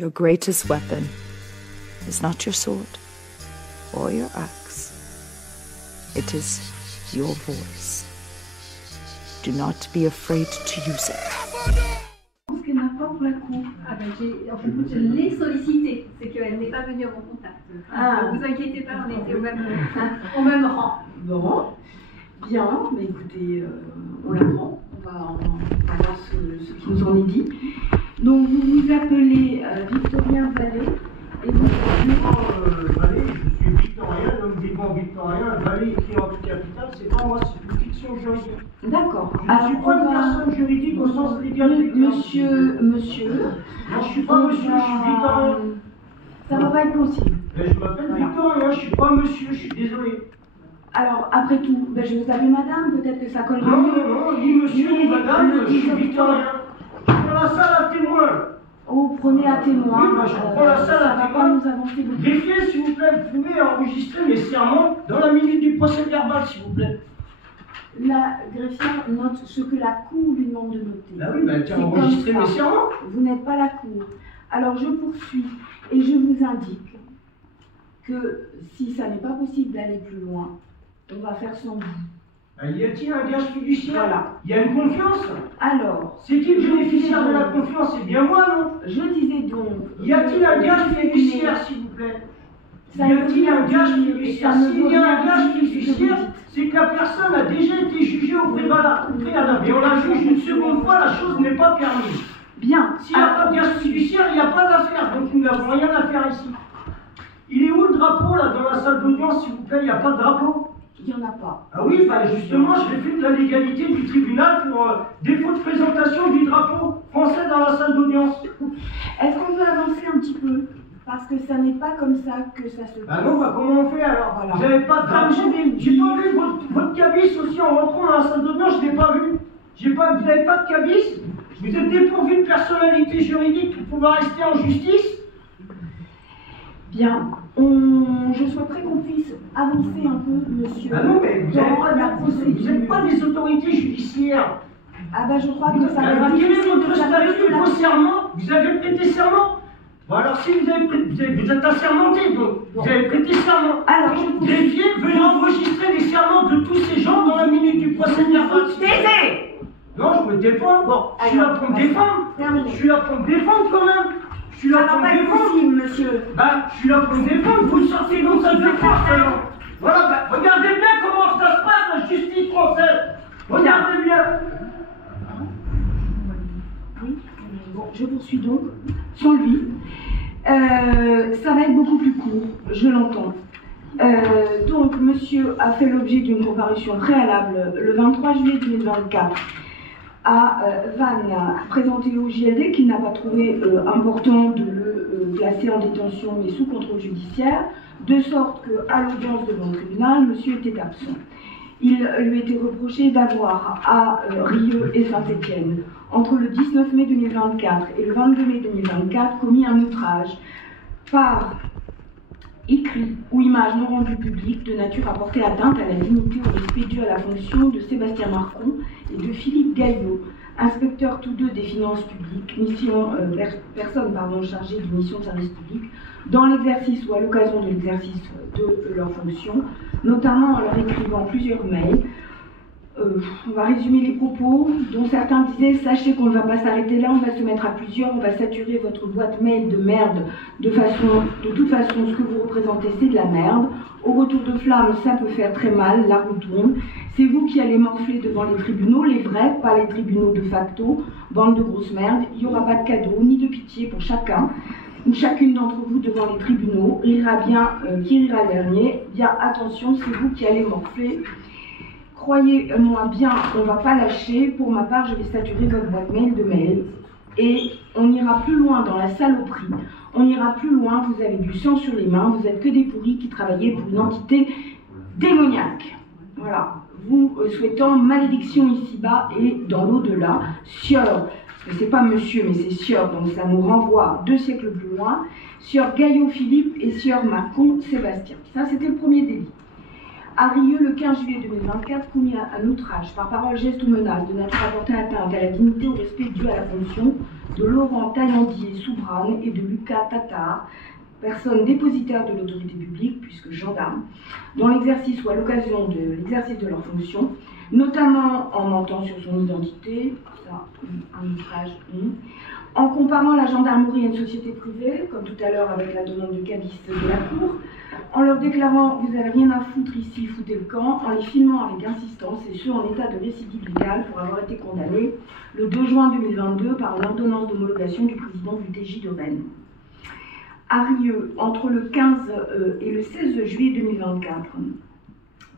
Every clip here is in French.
Your greatest weapon is not your sword or your axe. It is your voice. Do not be afraid to use it. Ce qu'elle n'a pas pour la cour. En fait, je l'ai sollicitée, c'est qu'elle n'est pas venue à mon contact. Ne vous inquiétez pas, on était au même rang. Bon, bien, mais écoutez, on l'apprend, on va voir ce qui nous en est dit. Donc vous vous appelez Victorien Vallée et vous... Vallée, je suis victorien, donc vivant victorien, Vallée écrit en tout capital, c'est pas moi, c'est une fiction juridique. D'accord. Je ne suis pas une personne juridique au sens légal. Monsieur, non, je ne suis pas monsieur, je suis victorien. Ça ne va pas être possible. Mais je m'appelle Victorien, je ne suis pas monsieur, je suis désolé. Alors, après tout, je vais vous appeler madame, peut-être que ça colle mieux. Non, ni monsieur ni madame, je suis victorien. Je prends la salle à témoin. Oh, prenez à témoin. Oui, je prends la salle à ça témoin. va pas nous avancer beaucoup. Greffier, s'il vous plaît, vous pouvez enregistrer mes serments dans la minute du procès verbal, s'il vous plaît. La greffière note ce que la cour lui demande de noter. Bah oui, tu as enregistré mes serments. Vous n'êtes pas la cour. Alors je poursuis et je vous indique que si ça n'est pas possible d'aller plus loin, on va faire sans vous. Y a-t-il un gage fiduciaire? Voilà. Il y a une confiance? Alors, C'est qui le bénéficiaire de la confiance? C'est bien moi, non? je disais donc... Y a-t-il un gage fiduciaire, s'il vous plaît? Y Ça ne a-t-il un veut gage rien dire, fiduciaire? ça ne S'il veut y a rien un gage dire, fiduciaire, c'est que la personne a déjà été jugée au préalable. Et on la juge une seconde fois, la chose n'est pas permise. Bien. S'il n'y a pas de gage fiduciaire, il n'y a pas d'affaire. Donc nous n'avons rien à faire ici. Il est où le drapeau, là, dans la salle d'audience, s'il vous plaît? Il n'y a pas de drapeau? Il n'y en a pas. Ah oui, justement, je réfute de la légalité du tribunal pour défaut de présentation du drapeau français dans la salle d'audience. Est-ce qu'on peut avancer un petit peu? Parce que ça n'est pas comme ça que ça se passe. Ah non, comment on fait alors? Voilà. Vous n'avez pas de drapeau? J'ai pas vu votre cabis aussi en rentrant dans la salle d'audience, je ne l'ai pas vu. Vous n'avez pas de cabis? Vous êtes dépourvu de personnalité juridique pour pouvoir rester en justice? Bien. Je souhaiterais qu'on puisse avancer un peu, monsieur. Ah non, mais vous n'êtes pas des autorités judiciaires. Ah je crois que ça va être quel est difficile votre de faire statut de la- vos serments? Vous avez prêté serment? Bon alors si vous êtes assermenté, donc vous avez prêté serment. Alors, Greffier, veuillez enregistrer les serments de tous ces gens dans la minute du procès verbal. Taisez! Non, je me défends. Bon, je suis là pour me défendre. Terminé. Je suis là pour me défendre quand même. Je suis là Ça pour va me pas être défendre. possible, monsieur. Je suis là pour me défendre. Vous sortez comme ça de force alors. Voilà, regardez bien comment ça se passe la justice française. Regardez bien. Oui, bon, je poursuis donc, sans lui. Ça va être beaucoup plus court, je l'entends. Donc, monsieur a fait l'objet d'une comparution préalable le 23 juillet 2024 à Vannes, présenté au JLD, qu'il n'a pas trouvé important de le placer en détention mais sous contrôle judiciaire, de sorte qu'à l'audience devant le tribunal, monsieur était absent. Il lui était reproché d'avoir à Rieux et Saint-Étienne, entre le 19 mai 2024 et le 22 mai 2024, commis un outrage par écrit ou image non rendue publique de nature à porter atteinte à la dignité ou au respect dû à la fonction de Sébastien Marcon et de Philippe Gaillot, inspecteurs tous deux des finances publiques, personnes chargées d'une mission de service public, dans l'exercice ou à l'occasion de l'exercice de leurs fonctions, notamment en leur écrivant plusieurs mails. On va résumer les propos, dont certains disaient « Sachez qu'on ne va pas s'arrêter là, on va se mettre à plusieurs, on va saturer votre boîte mail de merde, de toute façon, ce que vous représentez, c'est de la merde. Au retour de flamme, ça peut faire très mal, la roue tourne. C'est vous qui allez morfler devant les tribunaux, les vrais, pas les tribunaux de facto, bande de grosses merdes. Il n'y aura pas de cadeau, ni de pitié pour chacun ou chacune d'entre vous devant les tribunaux. Rira bien qui rira le dernier. Bien attention, c'est vous qui allez morfler. Croyez-moi bien, on ne va pas lâcher. Pour ma part, je vais saturer votre boîte mail de mail. Et on ira plus loin dans la saloperie. On ira plus loin, vous avez du sang sur les mains, vous êtes que des pourris qui travaillaient pour une entité démoniaque. Voilà. Vous souhaitant malédiction ici-bas et dans l'au-delà. Sieur, parce que c'est pas monsieur, mais c'est sieur, donc ça nous renvoie 2 siècles plus loin. Sieur Gaillot Philippe et sieur Marcon Sébastien. Ça, c'était le premier délit. À Rieux, le 15 juillet 2024, commis un outrage par parole, geste ou menace de nature à porter atteinte à la dignité ou au respect dû à la fonction de Laurent Taillandier-Soubrane et de Lucas Tatar, personnes dépositaires de l'autorité publique, puisque gendarmes, dans l'exercice ou à l'occasion de l'exercice de leur fonction, notamment en mentant sur son identité, ça, un outrage, en comparant la gendarmerie à une société privée, comme tout à l'heure avec la demande de cabis de la Cour, en leur déclarant « vous n'avez rien à foutre ici, foutez le camp », en les filmant avec insistance, et ce en état de récidive légale pour avoir été condamnés le 2 juin 2022 par une ordonnance d'homologation du président du TJ de Rennes. À Rieux, entre le 15 et le 16 juillet 2024,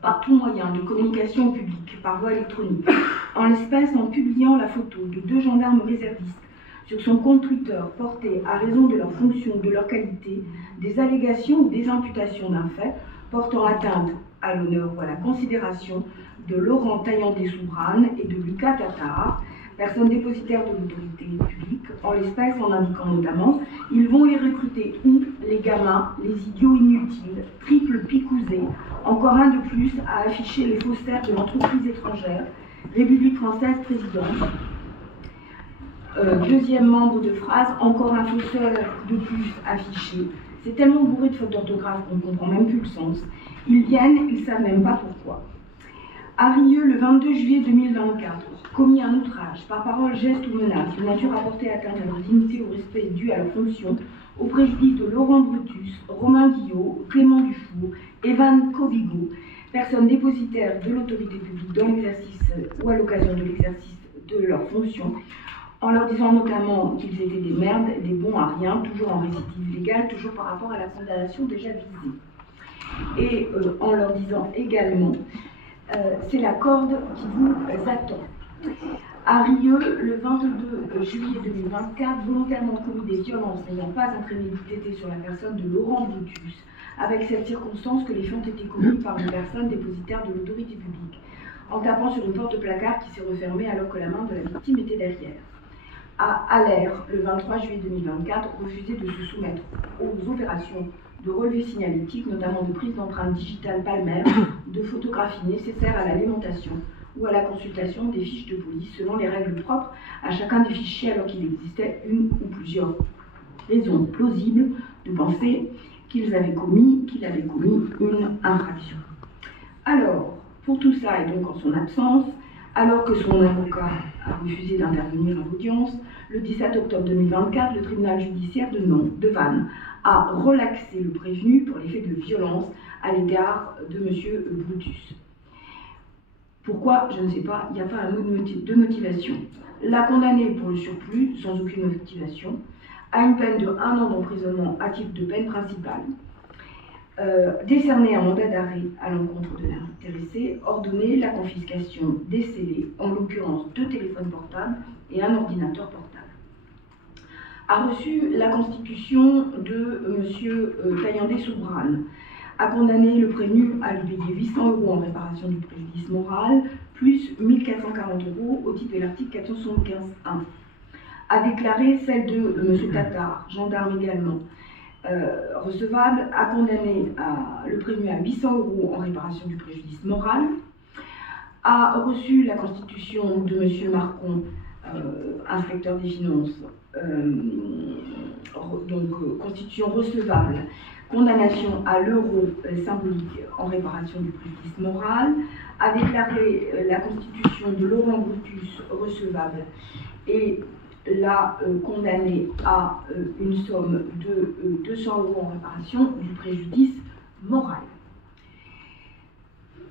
par tout moyen de communication publique, par voie électronique, en l'espèce en publiant la photo de 2 gendarmes réservistes sur son compte Twitter porté à raison de leur fonction ou de leur qualité des allégations ou des imputations d'un fait portant atteinte à l'honneur ou à la considération de Laurent Taillandier-Soubrane et de Lucas Tatar, personnes dépositaires de l'autorité publique, en l'espèce en indiquant notamment « ils vont les recruter où, les gamins, les idiots inutiles, triple picousés, encore un de plus à afficher les faussaires de l'entreprise étrangère, République française présidente ». Deuxième membre de phrase, encore un faussaire de plus affiché. C'est tellement bourré de fautes d'orthographe qu'on ne comprend même plus le sens. Ils viennent, ils ne savent même pas pourquoi. À Rieux, le 22 juillet 2024, commis un outrage, par parole, geste ou menace, de nature à porter atteinte à leur dignité ou respect dû à leur fonction, au préjudice de Laurent Brutus, Romain Guillot, Clément Dufour, Evan Covigo, personnes dépositaires de l'autorité publique dans l'exercice ou à l'occasion de l'exercice de leur fonction, en leur disant notamment qu'ils étaient des merdes, des bons à rien, toujours en récidive légale, toujours par rapport à la condamnation déjà visée. Et en leur disant également, c'est la corde qui vous attend. À Rieux, le 22 juillet 2024, volontairement commis des violences n'ayant pas entraîné l'ITT sur la personne de Laurent Brutus, avec cette circonstance que les faits ont été commis par une personne dépositaire de l'autorité publique, en tapant sur une porte de placard qui s'est refermée alors que la main de la victime était derrière. À Aller, le 23 juillet 2024, refusé de se soumettre aux opérations de relevé signalétique, notamment de prise d'empreintes digitales palmaires, de photographie nécessaires à l'alimentation ou à la consultation des fiches de police selon les règles propres à chacun des fichiers, alors qu'il existait une ou plusieurs raisons plausibles de penser qu'il avait commis une infraction. Alors, pour tout ça, et donc en son absence, alors que son avocat a refusé d'intervenir à l'audience, le 17 octobre 2024, le tribunal judiciaire de Vannes a relaxé le prévenu pour les faits de violence à l'égard de M. Brutus. Pourquoi? Je ne sais pas, il n'y a pas un mot de motivation. L'a condamné pour le surplus, sans aucune motivation, à une peine de 1 an d'emprisonnement à titre de peine principale, décerner un mandat d'arrêt à l'encontre de l'intéressé, ordonner la confiscation des scellés, en l'occurrence 2 téléphones portables et un ordinateur portable. A reçu la constitution de M. Taillandier-Soubrane, a condamné le prévenu à lui payer 800 € en réparation du préjudice moral, plus 1440 € au titre de l'article 475.1. A déclaré celle de M. Tatar, gendarme également, recevable, a condamné le prévenu à 800 € en réparation du préjudice moral, a reçu la constitution de M. Marcon, inspecteur des finances, donc constitution recevable, condamnation à l'euro symbolique en réparation du préjudice moral, a déclaré la constitution de Laurent Brutus recevable et l'a condamné à une somme de 200 € en réparation du préjudice moral.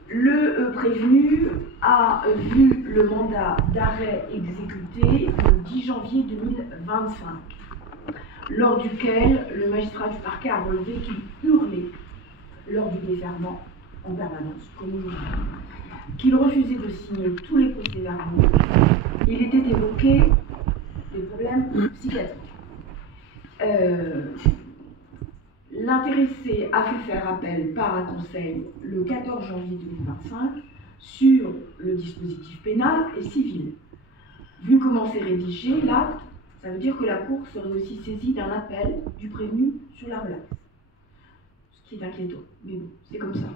Le prévenu a vu le mandat d'arrêt exécuté le 10 janvier 2025, lors duquel le magistrat du parquet a relevé qu'il hurlait lors du déferment en permanence, comme aujourd'hui, qu'il refusait de signer tous les procès-verbaux. Il était évoqué des problèmes psychiatriques. L'intéressé a fait faire appel par un conseil le 14 janvier 2025 sur le dispositif pénal et civil. Vu comment c'est rédigé, l'acte, ça veut dire que la Cour serait aussi saisie d'un appel du prévenu sur la relaxe. Ce qui est inquiétant, mais bon, c'est comme ça.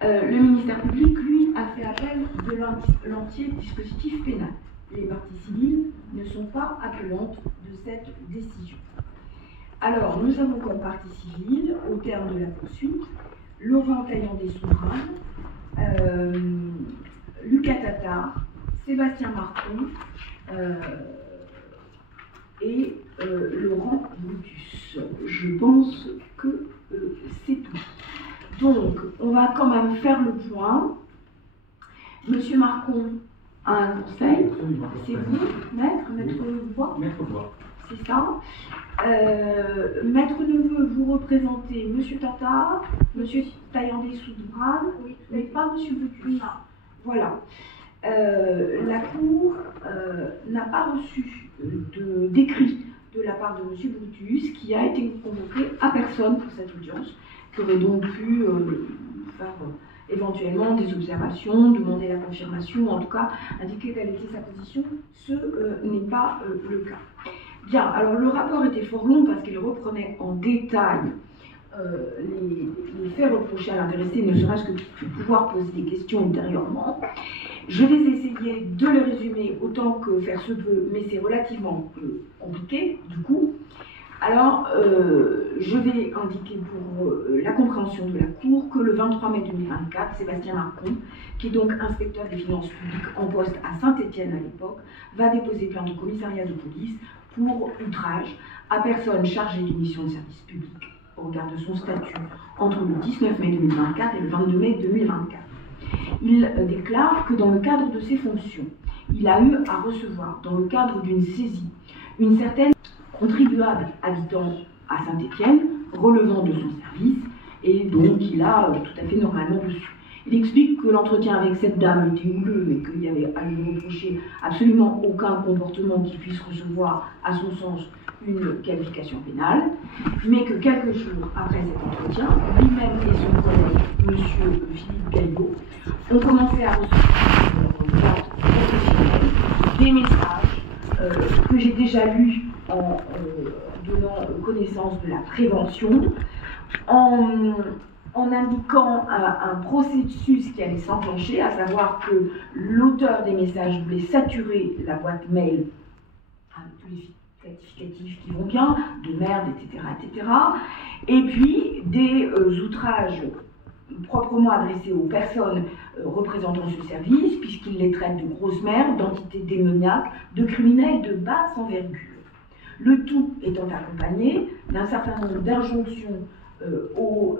Le ministère public, lui, a fait appel de l'entier dispositif pénal. Les parties civiles ne sont pas appelantes de cette décision. Alors, nous avons comme partie civile, au terme de la poursuite, Laurent Taillandé-Soubrane, Lucas Tatar, Sébastien Marcon et Laurent Brutus. Je pense que c'est tout. Donc, on va quand même faire le point. Monsieur Marcon a un conseil. C'est vous, maître Bois. Maître Bois. C'est ça. Maître Neveu, vous représentez Monsieur Tatar, Monsieur Taillandé-Soubrane, Oui, mais pas Monsieur Brutus. Voilà. La Cour n'a pas reçu d'écrit de la part de M. Brutus, qui a été convoqué à personne pour cette audience, qui aurait donc pu faire éventuellement des observations, demander la confirmation, en tout cas indiquer quelle était sa position. Ce n'est pas le cas. Bien, alors le rapport était fort long parce qu'il reprenait en détail les faits reprochés à l'intéressé, ne serait-ce que pour pouvoir poser des questions ultérieurement. Je vais essayer de les résumer autant que faire se peut, mais c'est relativement compliqué, du coup. Alors, je vais indiquer pour la compréhension de la Cour que le 23 mai 2024, Sébastien Marcon, qui est donc inspecteur des finances publiques en poste à Saint-Étienne à l'époque, va déposer plainte au commissariat de police pour outrage à personne chargée d'une mission de service public au regard de son statut entre le 19 mai 2024 et le 22 mai 2024. Il déclare que dans le cadre de ses fonctions, il a eu à recevoir, dans le cadre d'une saisie, une certaine contribuable habitant à Saint-Étienne, relevant de son service, et donc il a tout à fait normalement reçu. Il explique que l'entretien avec cette dame était houleux, mais qu'il y avait à lui reprocher absolument aucun comportement qui puisse recevoir, à son sens, une qualification pénale, mais que quelques jours après cet entretien, lui-même et son collègue, M. Philippe Gaillot, ont commencé à recevoir des messages que j'ai déjà lus en donnant connaissance de la prévention, en indiquant un processus qui allait s'enclencher, à savoir que l'auteur des messages voulait saturer la boîte mail avec tous les qualificatifs qui vont bien, de merde, etc., etc., et puis des outrages proprement adressés aux personnes représentant ce service, puisqu'il les traite de grosses merdes, d'entités démoniaques, de criminels de basse envergure. Le tout étant accompagné d'un certain nombre d'injonctions aux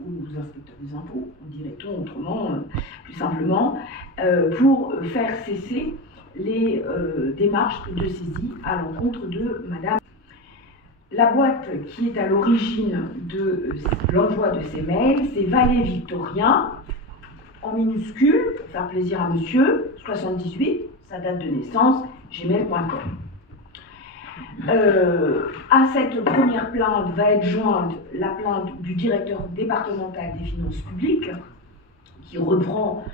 inspecteurs des impôts, dirait-on autrement, plus simplement, pour faire cesser les démarches de saisie à l'encontre de Madame. La boîte qui est à l'origine de l'envoi de ces mails, c'est Valet Victorien, en minuscule, pour faire plaisir à monsieur, 78, sa date de naissance, gmail.com. À cette première plainte va être jointe la plainte du directeur départemental des finances publiques, qui reprend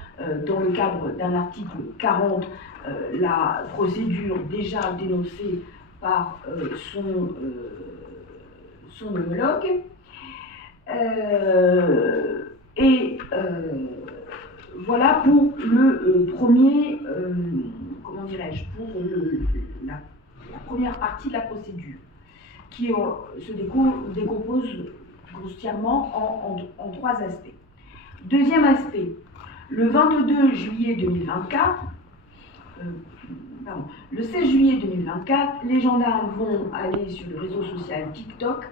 dans le cadre d'un article 40 la procédure déjà dénoncée par son homologue. Voilà pour le premier, comment dirais-je, pour la première partie de la procédure, qui se décompose grossièrement en trois aspects. Deuxième aspect, le 22 juillet 2024, le 16 juillet 2024, les gendarmes vont aller sur le réseau social TikTok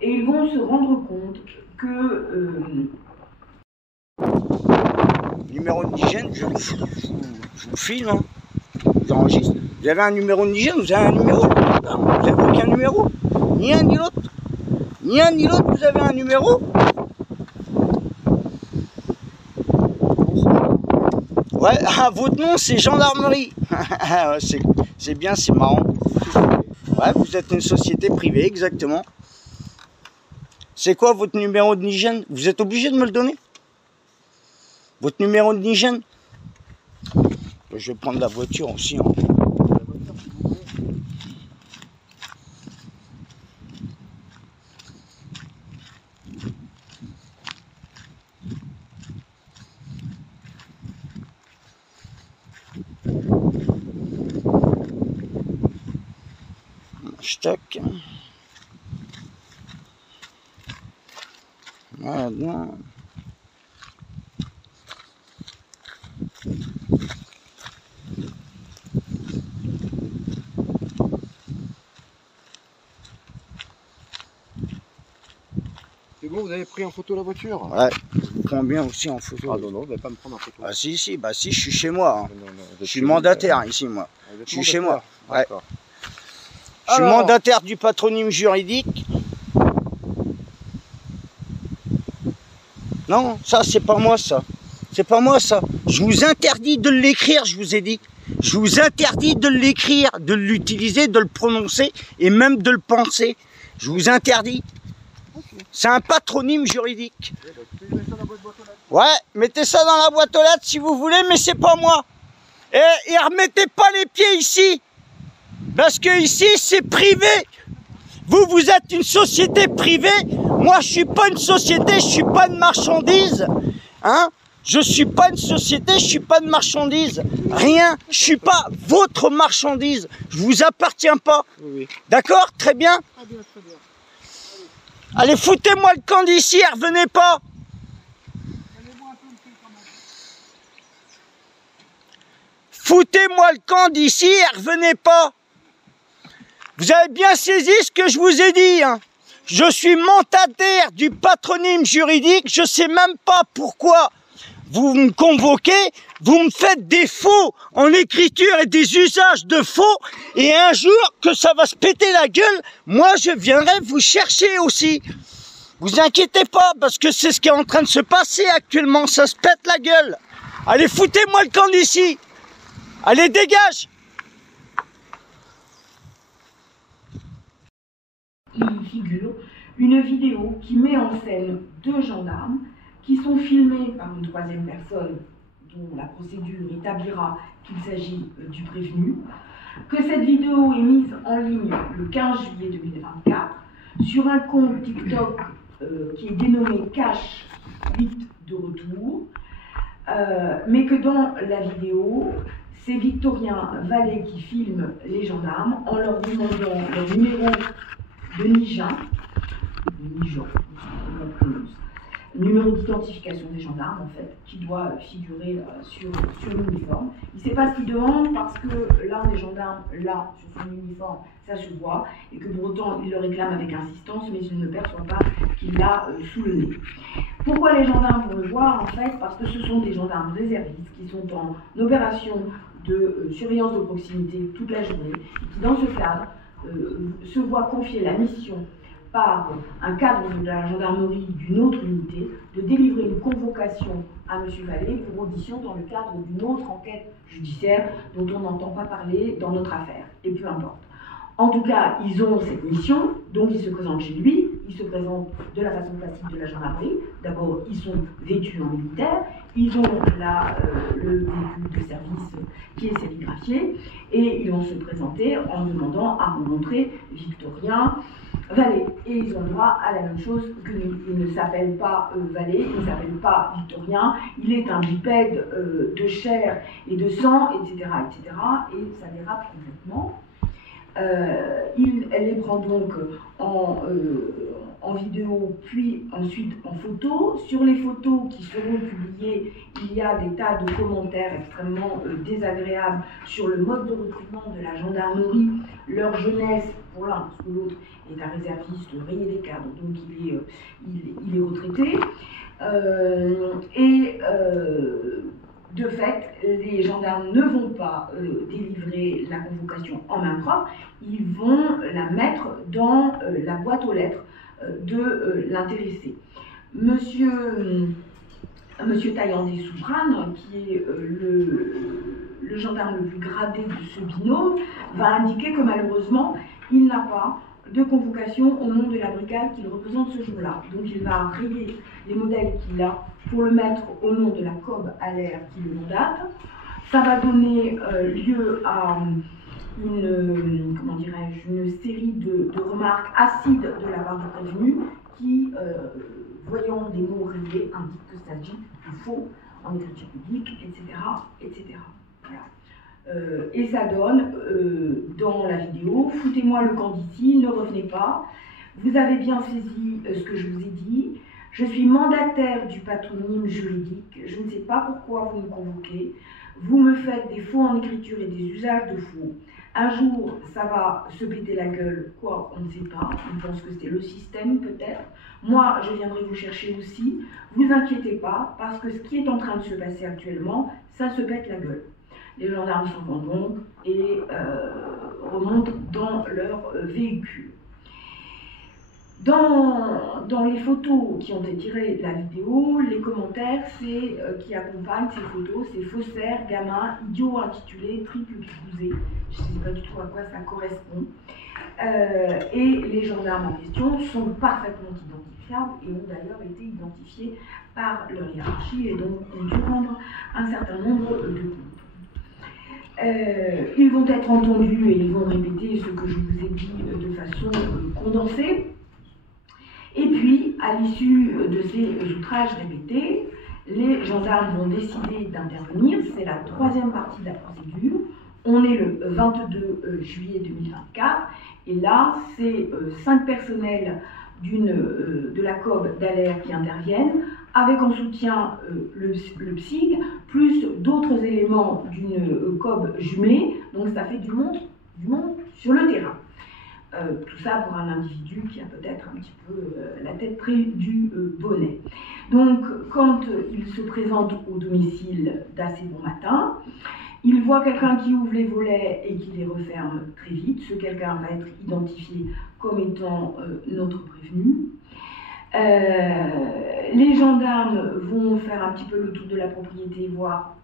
et ils vont se rendre compte que... Numéro d'indigène, je vous filme, hein. J'enregistre. Vous avez un numéro d'indigène, vous avez un numéro. Vous n'avez aucun numéro. Ni un ni l'autre. Ni un ni l'autre, vous avez un numéro. Ouais, ah, votre nom c'est gendarmerie. C'est bien, c'est marrant. Ouais, vous êtes une société privée, exactement. C'est quoi votre numéro d'indigène? Vous êtes obligé de me le donner? Votre numéro d'indigène? Je vais prendre la voiture aussi. Hein. tac. Voilà, non. C'est bon, vous avez pris en photo la voiture? Ouais, je vous prends bien aussi en photo. Ah non, non, vous n'allez pas me prendre en photo. Ah si, bah si, je suis chez moi. Hein. Non, non, Je suis mandataire ici, moi. Je suis chez moi. Ouais. Je suis Alors, mandataire du patronyme juridique. Non, ça, c'est pas moi, ça. C'est pas moi, ça. Je vous interdis de l'écrire, je vous ai dit. Je vous interdis de l'écrire, de l'utiliser, de le prononcer et même de le penser. Je vous interdis. C'est un patronyme juridique. Ouais, mettez ça dans la boîte aux lettres si vous voulez, mais c'est pas moi. Et remettez pas les pieds ici. Parce que ici, c'est privé. Vous êtes une société privée. Moi, je suis pas une société, je suis pas une marchandise. Hein? Je suis pas une société, je suis pas une marchandise. Rien. Je suis pas votre marchandise. Je vous appartiens pas. Oui. D'accord? Très bien. Très bien, très bien. Allez, foutez-moi le camp d'ici et revenez pas. Foutez-moi le camp d'ici et revenez pas. Vous avez bien saisi ce que je vous ai dit, hein. Je suis mandataire du patronyme juridique, je sais même pas pourquoi vous me convoquez, vous me faites des faux en écriture et des usages de faux, et un jour que ça va se péter la gueule, moi je viendrai vous chercher aussi. Vous inquiétez pas, parce que c'est ce qui est en train de se passer actuellement, ça se pète la gueule. Allez, foutez-moi le camp d'ici. Allez, dégage. Il figure une vidéo qui met en scène deux gendarmes qui sont filmés par une troisième personne dont la procédure établira qu'il s'agit du prévenu, que cette vidéo est mise en ligne le 15 juillet 2024 sur un compte TikTok qui est dénommé Cash 8 de retour, mais que dans la vidéo, c'est Victorien Vallée qui filme les gendarmes en leur demandant leur numéro de Nijan, numéro d'identification des gendarmes en fait, qui doit figurer sur l'uniforme. Il ne sait pas ce qu'il demande parce que l'un des gendarmes, là, sur son uniforme, ça se voit, et que pour autant il le réclame avec insistance, mais il ne perçoit pas qu'il l'a sous le nez. Pourquoi les gendarmes vont le voir en fait? Parce que ce sont des gendarmes réservistes qui sont en opération de surveillance de proximité toute la journée, qui dans ce cadre se voient confier la mission par un cadre de la gendarmerie d'une autre unité de délivrer une convocation à M. Vallée pour audition dans le cadre d'une autre enquête judiciaire dont on n'entend pas parler dans notre affaire, et peu importe. En tout cas, ils ont cette mission, donc ils se présentent chez lui, ils se présentent de la façon classique de la gendarmerie. D'abord, ils sont vêtus en militaire, ils ont le véhicule de service qui est sérigraphié, et ils vont se présenter en demandant à rencontrer Victorien Vallée. Et ils ont droit à la même chose que nous. Il ne s'appelle pas Vallée, il ne s'appelle pas Victorien, il est un bipède de chair et de sang, etc., etc., et ça dérape complètement. Elle les prend donc en vidéo, puis ensuite en photo. Sur les photos qui seront publiées, il y a des tas de commentaires extrêmement désagréables sur le mode de recrutement de la gendarmerie, leur jeunesse, pour l'un, parce que l'autre est un réserviste rayé des cadres, donc il est retraité. De fait, les gendarmes ne vont pas délivrer la convocation en main propre, ils vont la mettre dans la boîte aux lettres de l'intéressé. Monsieur Taillandé Soubrane, qui est le gendarme le plus gradé de ce binôme, va indiquer que malheureusement, il n'a pas de convocation au nom de la brigade qu'il représente ce jour-là. Donc il va rayer les modèles qu'il a pour le mettre au nom de la COB à l'air qui le mandate. Ça va donner lieu à une série de remarques acides de la part du prévenu qui, voyant des mots rayés, indiquent qu'il s'agit de faux en écriture publique, etc., etc. Voilà. Et ça donne, dans la vidéo, foutez-moi le camp d'ici, ne revenez pas. Vous avez bien saisi ce que je vous ai dit. Je suis mandataire du patronyme juridique. Je ne sais pas pourquoi vous me convoquez. Vous me faites des faux en écriture et des usages de faux. Un jour, ça va se péter la gueule. Quoi, on ne sait pas. On pense que c'est le système, peut-être. Moi, je viendrai vous chercher aussi. Vous inquiétez pas, parce que ce qui est en train de se passer actuellement, ça se pète la gueule. Les gendarmes s'en vont donc et remontent dans leur véhicule. Dans les photos qui ont été tirées de la vidéo, les commentaires qui accompagnent ces photos, c'est faussaire, gamin, idiot intitulé, triple picousé. Je ne sais pas du tout à quoi ça correspond. Et les gendarmes en question sont parfaitement identifiables et ont d'ailleurs été identifiés par leur hiérarchie et donc ont dû rendre un certain nombre de comptes. Ils vont être entendus et ils vont répéter ce que je vous ai dit de façon condensée. Et puis, à l'issue de ces outrages répétés, les gendarmes vont décider d'intervenir. C'est la troisième partie de la procédure. On est le 22 juillet 2024. Et là, c'est 5 personnels de la COB d'Aller qui interviennent, avec en soutien le PSIG, plus d'autres éléments d'une COB jumelée. Donc ça fait du monde sur le terrain. Tout ça pour un individu qui a peut-être un petit peu la tête près du bonnet. Donc, quand il se présente au domicile d'Assez Bon Matin, il voit quelqu'un qui ouvre les volets et qui les referme très vite. Ce quelqu'un va être identifié comme étant notre prévenu. Les gendarmes vont faire un petit peu le tour de la propriété, voir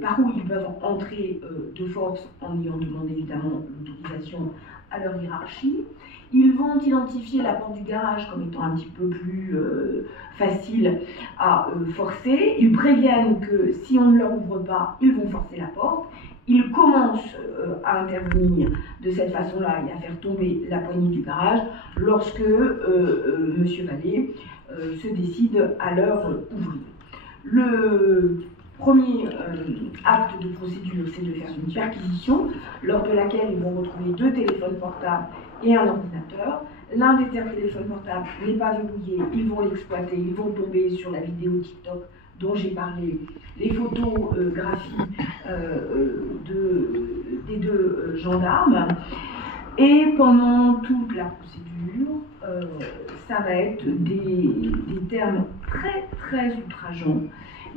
par où ils peuvent entrer de force en ayant demandé évidemment l'autorisation à leur hiérarchie. Ils vont identifier la porte du garage comme étant un petit peu plus facile à forcer. Ils préviennent que si on ne leur ouvre pas, ils vont forcer la porte. Ils commencent à intervenir de cette façon-là et à faire tomber la poignée du garage lorsque M. Vallée se décide à leur ouvrir. Le premier acte de procédure, c'est de faire une perquisition, lors de laquelle ils vont retrouver 2 téléphones portables et un ordinateur. L'un des téléphones portables n'est pas verrouillé, ils vont l'exploiter, ils vont tomber sur la vidéo TikTok dont j'ai parlé, les photographies des 2 gendarmes. Et pendant toute la procédure, ça va être des termes très très outrageants.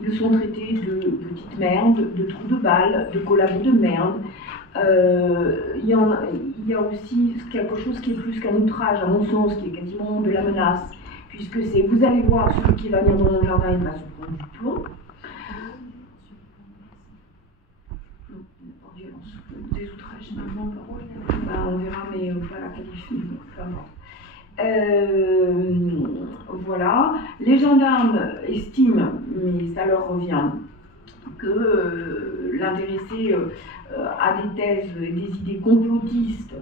Ils sont traités de petites merdes, de trous de balles, de collabos de merde. Il y a aussi quelque chose qui est plus qu'un outrage, à mon sens, qui est quasiment de la menace, puisque c'est vous allez voir celui qui va venir dans mon jardin, il va se prendre du plomb. Non, pas de violence, des outrages, on verra, mais pas la qualifier. Voilà. Les gendarmes estiment, mais ça leur revient, que l'intéressé a des thèses et des idées complotistes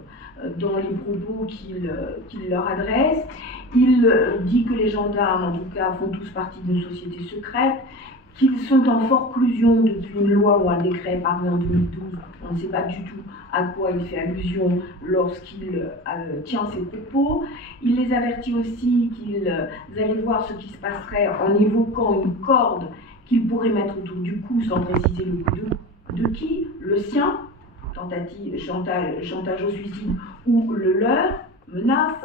dans les propos qu'il leur adresse. Il dit que les gendarmes, en tout cas, font tous partie d'une société secrète, qu'ils sont en forclusion depuis une loi ou un décret paru en 2012. On ne sait pas du tout à quoi il fait allusion lorsqu'il tient ses propos. Il les avertit aussi qu'ils allaient voir ce qui se passerait en évoquant une corde qu'il pourrait mettre autour du cou sans préciser le coup de qui, le sien, tentative, chantage au suicide ou le leur, menace.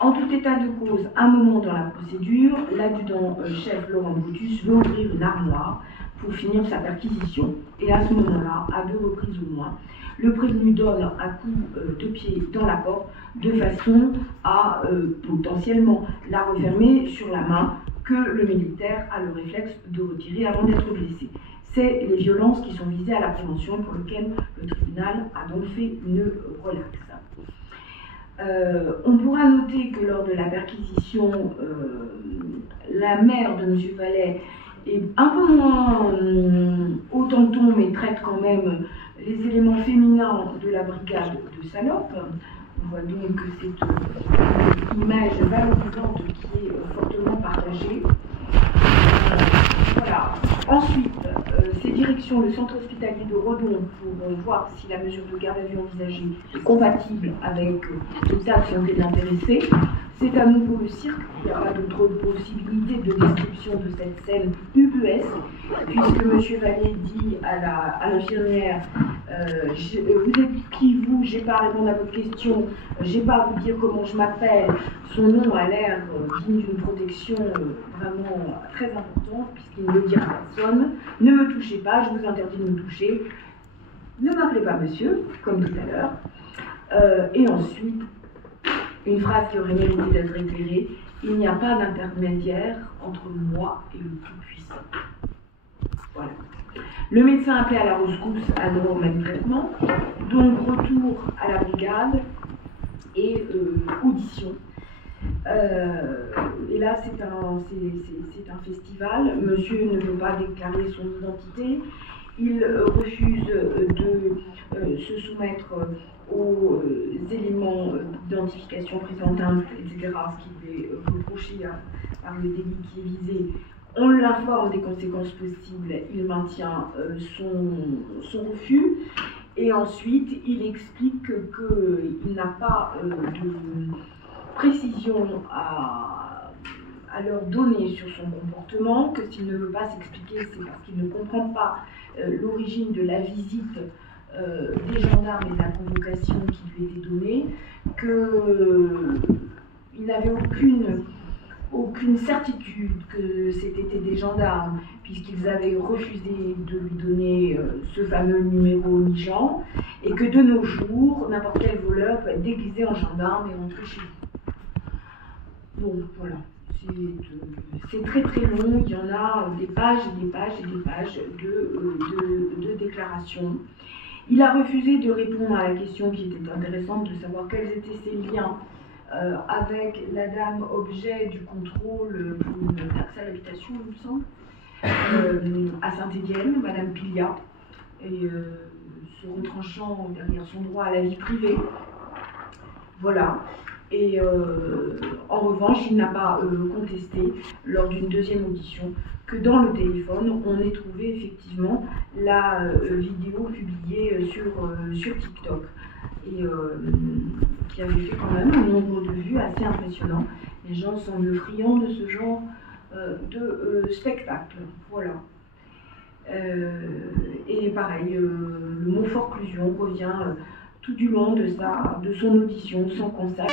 En tout état de cause, un moment dans la procédure, l'adjudant-chef Laurent Brutus veut ouvrir une armoire pour finir sa perquisition. Et à ce moment-là, à 2 reprises au moins, le prévenu donne un coup de pied dans la porte de façon à potentiellement la refermer sur la main que le militaire a le réflexe de retirer avant d'être blessé. C'est les violences qui sont visées à la prévention pour lesquelles le tribunal a donc fait une relaxe. On pourra noter que lors de la perquisition, la mère de M. Vallée est un peu moins haut en ton, mais traite quand même les éléments féminins de la brigade de salopes. On voit donc que c'est une image valorisante qui est fortement partagée. Voilà. Ensuite, ces dirigeants direction le centre hospitalier de Redon pour voir si la mesure de garde à vue envisagée est compatible avec l'état de santé de l'intéressé. C'est à nouveau le cirque, il n'y a pas d'autre possibilité de description de cette scène ubuesque, puisque M. Vallée dit à l'infirmière vous êtes qui vous? J'ai pas à répondre à votre question, j'ai pas à vous dire comment je m'appelle. Son nom a l'air digne d'une protection vraiment très importante, puisqu'il ne le dit à personne. Ne me touchez pas, je vous interdis de me toucher. Ne m'appelez pas monsieur, comme tout à l'heure. Et ensuite, une phrase qui aurait mérité d'être réitérée, il n'y a pas d'intermédiaire entre moi et le Tout-Puissant. Voilà. Le médecin appelé à la rescousse a droit au même traitement, donc retour à la brigade et audition. Et là, c'est un festival. Monsieur ne veut pas déclarer son identité. Il refuse de se soumettre aux éléments d'identification présentant, etc., ce qui est reproché par le délit qui est visé. On l'informe des conséquences possibles, il maintient son refus, et ensuite il explique qu'il n'a pas de précision à leur donner sur son comportement, que s'il ne veut pas s'expliquer, c'est parce qu'il ne comprend pas l'origine de la visite des gendarmes et de la convocation qui lui était donnée, qu'il n'avait aucune certitude que c'était des gendarmes, puisqu'ils avaient refusé de lui donner ce fameux numéro Nijan, et que de nos jours, n'importe quel voleur peut être déguisé en gendarme et rentrer chez lui. Bon, voilà. C'est très très long, il y en a des pages et des pages et des pages de déclarations. Il a refusé de répondre à la question qui était intéressante, de savoir quels étaient ses liens avec la dame objet du contrôle pour une taxe à l'habitation, il me semble, à Saint-Étienne, Madame Pilia, et se retranchant derrière son droit à la vie privée. Voilà. Et en revanche, il n'a pas contesté, lors d'une deuxième audition, que dans le téléphone, on ait trouvé effectivement la vidéo publiée sur TikTok, et qui avait fait quand même un nombre de vues assez impressionnant. Les gens semblent friands de ce genre de spectacle. Voilà. Et pareil, le mot forclusion revient tout du long de son audition, sans contact.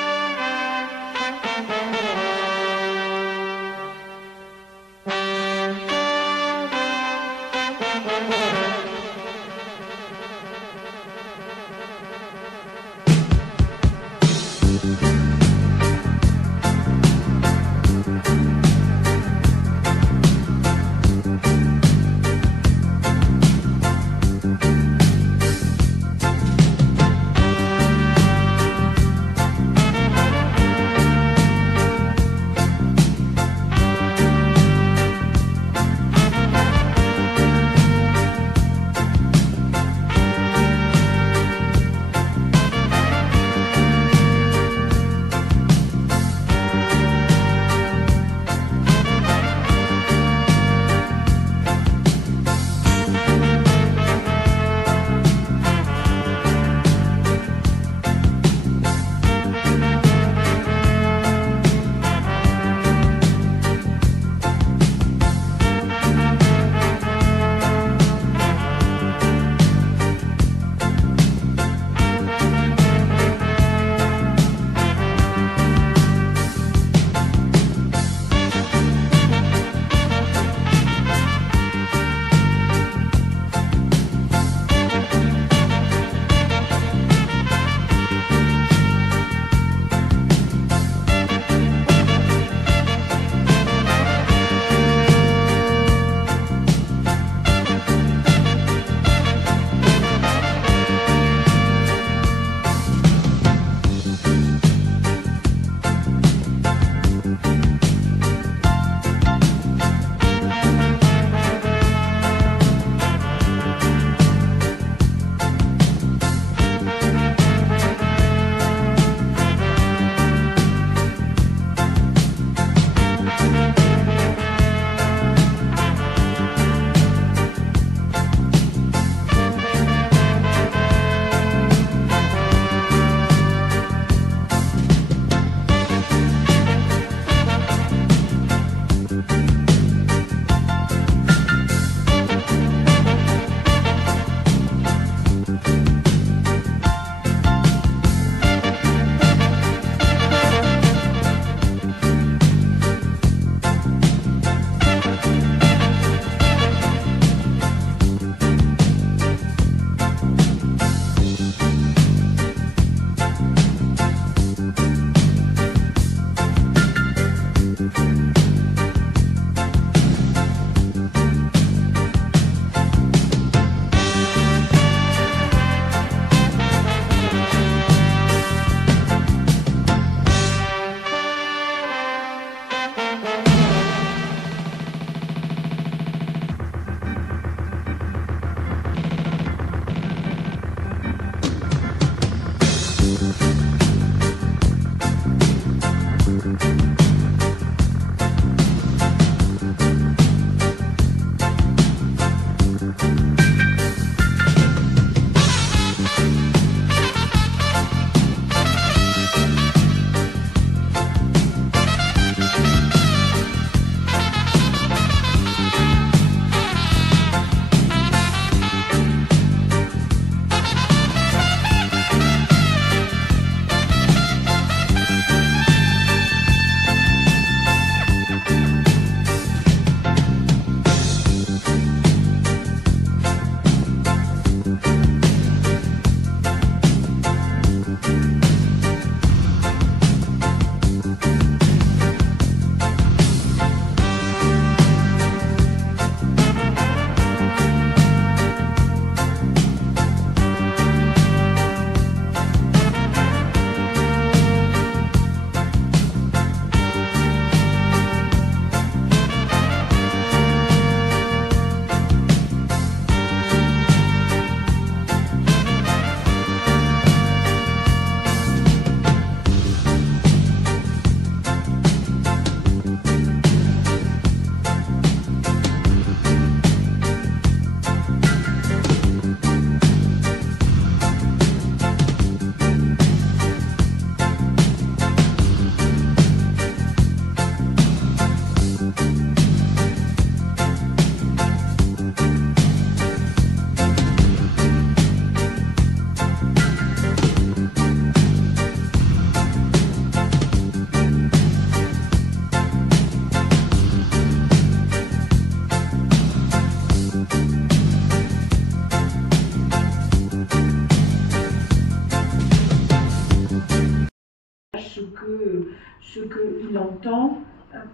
ce qu'il entend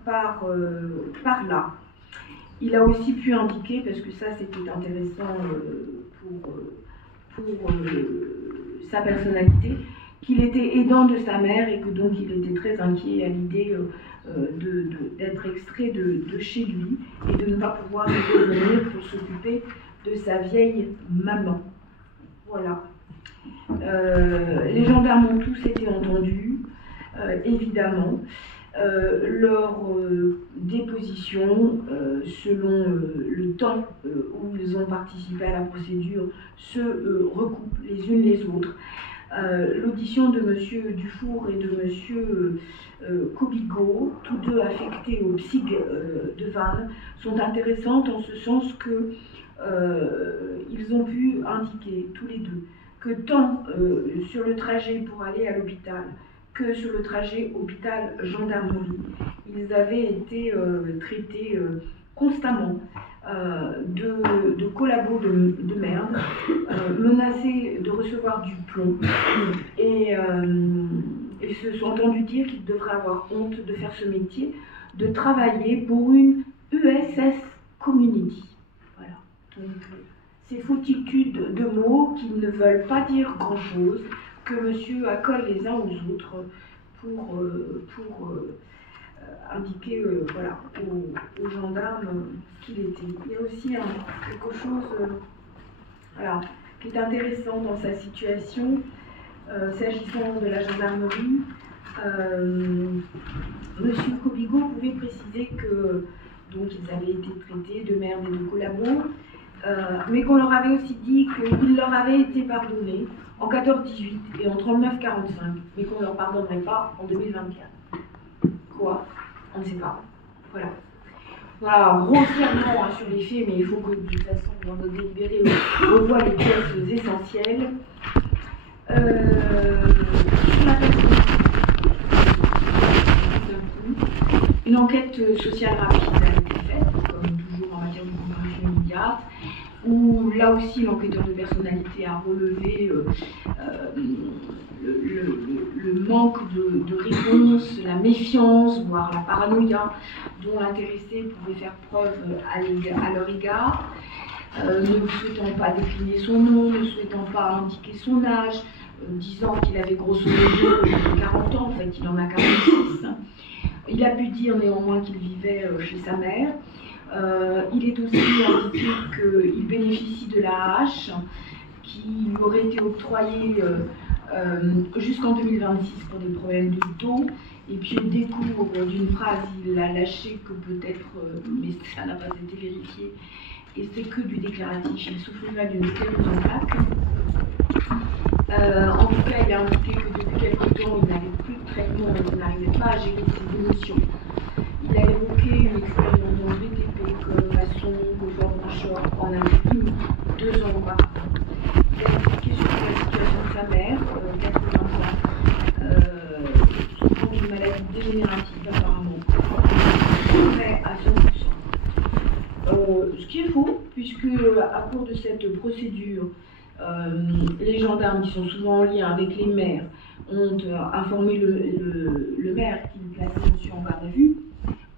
par là. Il a aussi pu indiquer, parce que ça c'était intéressant pour sa personnalité, qu'il était aidant de sa mère et que donc il était très inquiet à l'idée d'être extrait de chez lui et de ne pas pouvoir revenir pour s'occuper de sa vieille maman. Voilà. Les gendarmes ont tous été entendus, évidemment. Leur déposition, selon le temps où ils ont participé à la procédure, se recoupent les unes les autres. L'audition de M. Dufour et de M. Kobigo, tous deux affectés au PSIG de Vannes, sont intéressantes en ce sens que ils ont pu indiquer tous les deux que tant sur le trajet pour aller à l'hôpital que sur le trajet hôpital-gendarmerie, ils avaient été traités constamment de collabos de merde, menacés de recevoir du plomb, et se sont entendus dire qu'ils devraient avoir honte de faire ce métier, de travailler pour une USS Community. Voilà. Donc, ces foutitudes de mots qui ne veulent pas dire grand-chose, que monsieur accole les uns aux autres pour indiquer voilà, aux gendarmes ce qu'il était. Il y a aussi quelque chose voilà, qui est intéressant dans sa situation, s'agissant de la gendarmerie. Monsieur Kobigo pouvait préciser que donc, ils avaient été traités de merde et de collabos, mais qu'on leur avait aussi dit qu'il leur avait été pardonné en 14-18 et en 39-45, mais qu'on ne leur pardonnerait pas en 2024. Quoi? On ne sait pas. Voilà. Voilà, grossièrement hein, sur les faits, mais il faut que de toute façon, dans notre délibéré, on revoie les pièces essentielles. Sur la personne, une enquête sociale rapide a été faite, comme toujours en matière de comparution immédiate, où là aussi l'enquêteur de personnalité a relevé le manque de réponse, la méfiance, voire la paranoïa dont l'intéressé pouvait faire preuve à leur égard, ne souhaitant pas décliner son nom, ne souhaitant pas indiquer son âge, disant qu'il avait grosso modo 40 ans, en fait il en a 46. Il a pu dire néanmoins qu'il vivait chez sa mère. Il est aussi indiqué qu'il bénéficie de la hache qui lui aurait été octroyée jusqu'en 2026 pour des problèmes de dos. Et puis au décours d'une phrase, il a lâché que peut-être, mais ça n'a pas été vérifié, et c'est que du déclaratif, il souffrirait d'une sclérose en plaques. En tout cas, il a indiqué que depuis quelque temps, il n'avait plus de traitement, il n'arrivait pas à gérer ses émotions. Il a évoqué une expérience en BTP comme maçon, coiffeur brancheur en Amérique 2 ans auparavant. Il a expliqué sur la situation de sa mère, 80 ans, souffrant d'une maladie dégénérative apparemment, mais à 100%. Ce qui est faux, puisque à cours de cette procédure, les gendarmes qui sont souvent en lien avec les maires ont informé le maire qui plaçait monsieur en garde à vue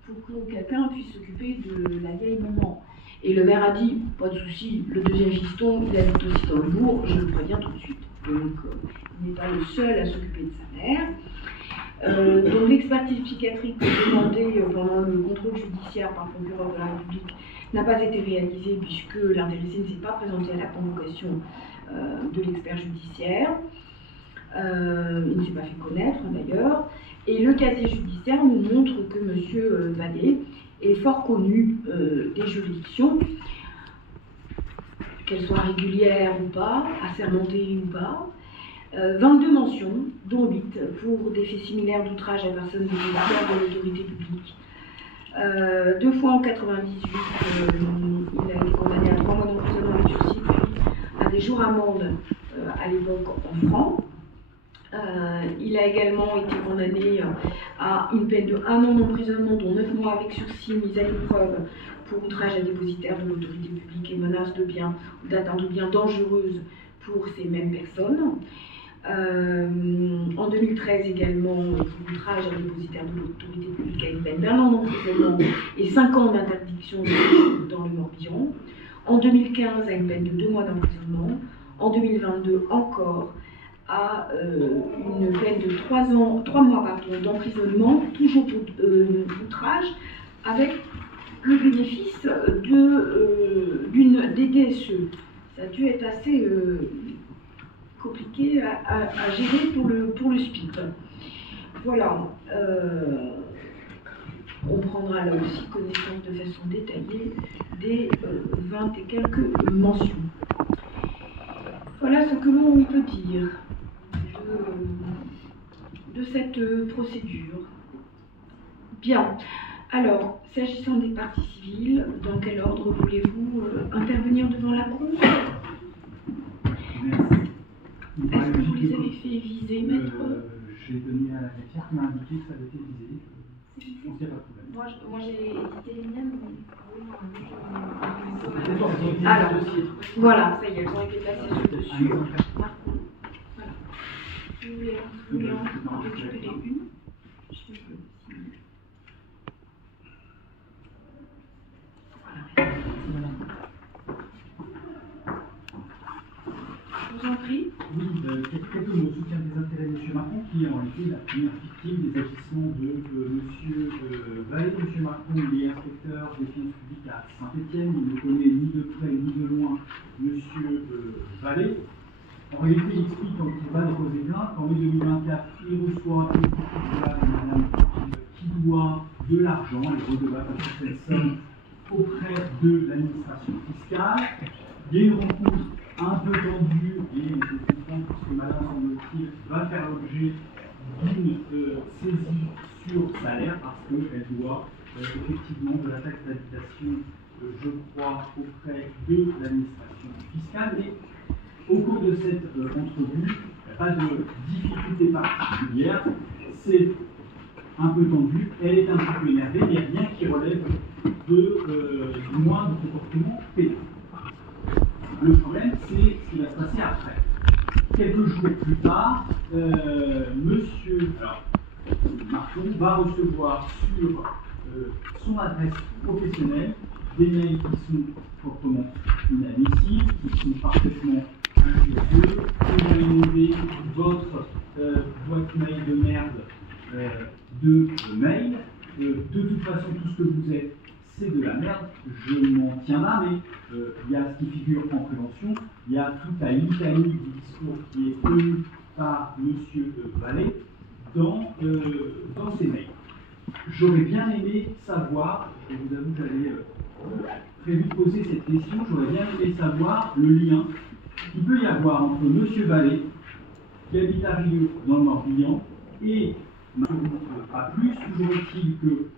pour que quelqu'un puisse s'occuper de la vieille maman. Et le maire a dit, pas de souci, le deuxième fiston, il habite aussi dans le bourg, je le préviens tout de suite. Donc, il n'est pas le seul à s'occuper de sa mère. Donc, l'expertise psychiatrique demandée pendant le contrôle judiciaire par le procureur de la République n'a pas été réalisée puisque l'intéressé ne s'est pas présenté à la convocation de l'expert judiciaire. Il ne s'est pas fait connaître d'ailleurs. Et le casier judiciaire nous montre que M. Vallée est fort connu des juridictions, qu'elles soient régulières ou pas, assermentées ou pas. 22 mentions, dont 8 pour des faits similaires d'outrage à personne dépositaire de l'autorité publique. 2 fois en 98, il a été condamné à 3 mois d'emprisonnement avec sursis, puis à des jours amende à l'époque en francs. Il a également été condamné à une peine de 1 an d'emprisonnement, dont 9 mois avec sursis mis à l'épreuve pour outrage à dépositaire de l'autorité publique et menace de biens ou d'atteinte aux biens dangereuses pour ces mêmes personnes. En 2013 également, outrage à dépositaire de l'autorité publique à une peine d'1 an d'emprisonnement et 5 ans d'interdiction dans le Morbihan. En 2015 à une peine de 2 mois d'emprisonnement. En 2022 encore à une peine de 3 mois d'emprisonnement, toujours pour outrage, avec le bénéfice d'une DDSE. Ça a dû être assez compliqué à gérer pour le SPIP. Voilà. On prendra là aussi connaissance de façon détaillée des 20 et quelques mentions. Voilà ce que l'on peut dire de cette procédure. Bien. Alors, s'agissant des parties civiles, dans quel ordre voulez-vous intervenir devant la Cour? Est-ce que vous les avez fait viser, maître? J'ai donné à la greffière qui m'a indiqué que ça avait été visé. Je pense qu'il n'y a pas de problème. Moi j'ai édité les miennes, mais alors, voilà, ça y est, elles ont été placées sur le dessus. Voilà. Vous voulez en récupérer une? Je vous en prie. Oui, quelques mots au soutien des intérêts de M. Marcon, qui est en été la première victime des agissements de M. Vallée. M. Marcon, il est inspecteur des finances publiques à Saint-Étienne. Il ne connaît ni de près ni de loin M. Vallée. En réalité, il explique quand il va déposer plainte qu'en mai 2024, il reçoit une de madame qui doit de l'argent, elle redevable une certaine somme auprès de l'administration fiscale. Il y a une rencontre un peu tendue et on peut comprendre que madame, semble-t-il, va faire l'objet d'une saisie sur salaire parce qu'elle doit effectivement de la taxe d'habitation, je crois, auprès de l'administration fiscale. Et au cours de cette entrevue, il n'y a pas de difficulté particulière, c'est un peu tendu, elle est un petit peu énervée, mais rien qui relève du moindre comportement pénal. Le problème, c'est ce qui va se passer après. Quelques jours plus tard, monsieur Marcon va recevoir sur son adresse professionnelle des mails qui sont proprement inadmissibles, qui sont parfaitement injurieux, que vous avez demandé votre boîte mail de merde de mail. De toute façon, tout ce que vous êtes, c'est de la merde, je m'en tiens là, mais il y a ce qui figure en prévention, il y a toute la litanie du discours qui est tenu par M. Vallée dans ces mails. J'aurais bien aimé savoir, je vous avoue que j'avais prévu de poser cette question, j'aurais bien aimé savoir le lien qu'il peut y avoir entre M. Vallée, qui habite à Rieux dans le Morbihan, et pas plus, toujours est-il que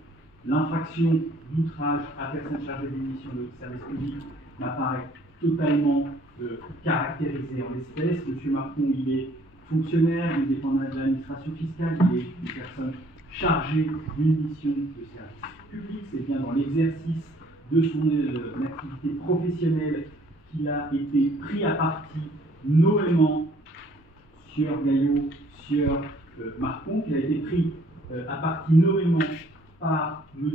l'infraction d'outrage à personne chargée d'une mission de service public m'apparaît totalement caractérisée en l'espèce. M. Marcon, il est fonctionnaire, il dépend de l'administration fiscale, il est une personne chargée d'une mission de service public. C'est bien dans l'exercice de son activité professionnelle qu'il a été pris à partie, nommément sur Gaillot, sur Marcon, qu'il a été pris à partie nommément par M.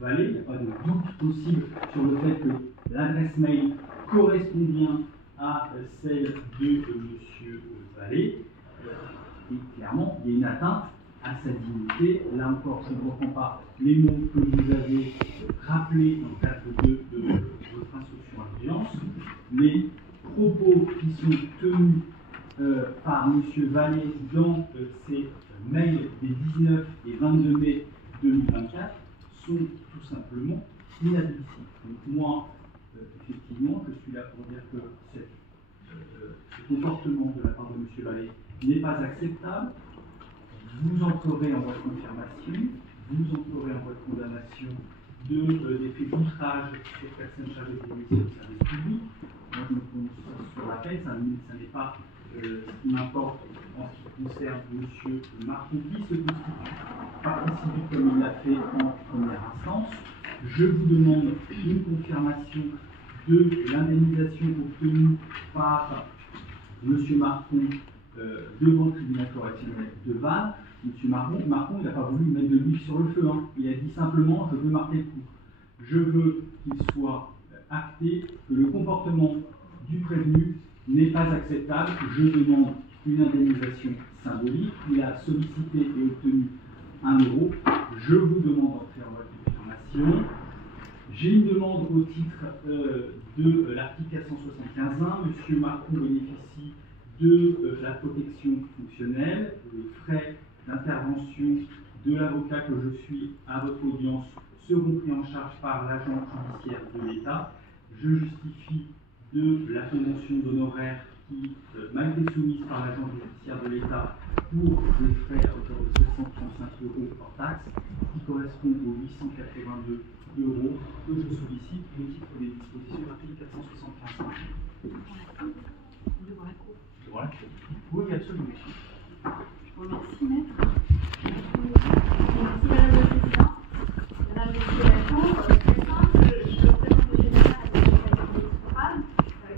Vallée. Il n'y a pas de doute possible sur le fait que l'adresse mail correspond bien à celle de M. Vallée. Et clairement, il y a une atteinte à sa dignité. Là encore, je ne reprends pas les mots que vous avez rappelés dans le cadre de votre instruction à l'audience. Les propos qui sont tenus par M. Vallée dans ses mails des 19 et 22 mai 2024 sont tout simplement inadmissibles. Donc moi, effectivement, je suis là pour dire que ce comportement de la part de M. Vallée n'est pas acceptable. Vous entrerez en voie de confirmation, vous entrerez en voie de condamnation des faits d'outrage sur personnes chargées des missions de service public. Moi, je me prononce sur la peine, ça n'est pas ce qui m'importe en ce qui concerne M. Marcon, qui se constitue partie civile comme il l'a fait en première instance. Je vous demande une confirmation de l'indemnisation obtenue par M. Marcon devant le tribunal correctionnel de Vannes. M. Marcon, il n'a pas voulu mettre de l'huile sur le feu. Hein. Il a dit simplement, je veux marquer le coup. Je veux qu'il soit acté que le comportement du prévenu n'est pas acceptable. Je demande une indemnisation symbolique. Il a sollicité et obtenu 1 euro. Je vous demande d'entrer en voie de confirmation. J'ai une demande au titre de l'article 475.1. M. Marcon bénéficie de la protection fonctionnelle. Les frais d'intervention de l'avocat que je suis à votre audience seront pris en charge par l'agent judiciaire de l'État. Je justifie de la convention d'honoraires qui m'a été soumise par l'agent judiciaire de l'État pour des frais à hauteur de 735 € hors taxe, qui correspond aux 882 € que je sollicite au titre des dispositions de l'article 475. Devant la cour. Devant la cour. Oui, absolument. Je vous remercie, maître. Merci, madame la présidente. Madame la Cour, très simple, je représente le général à la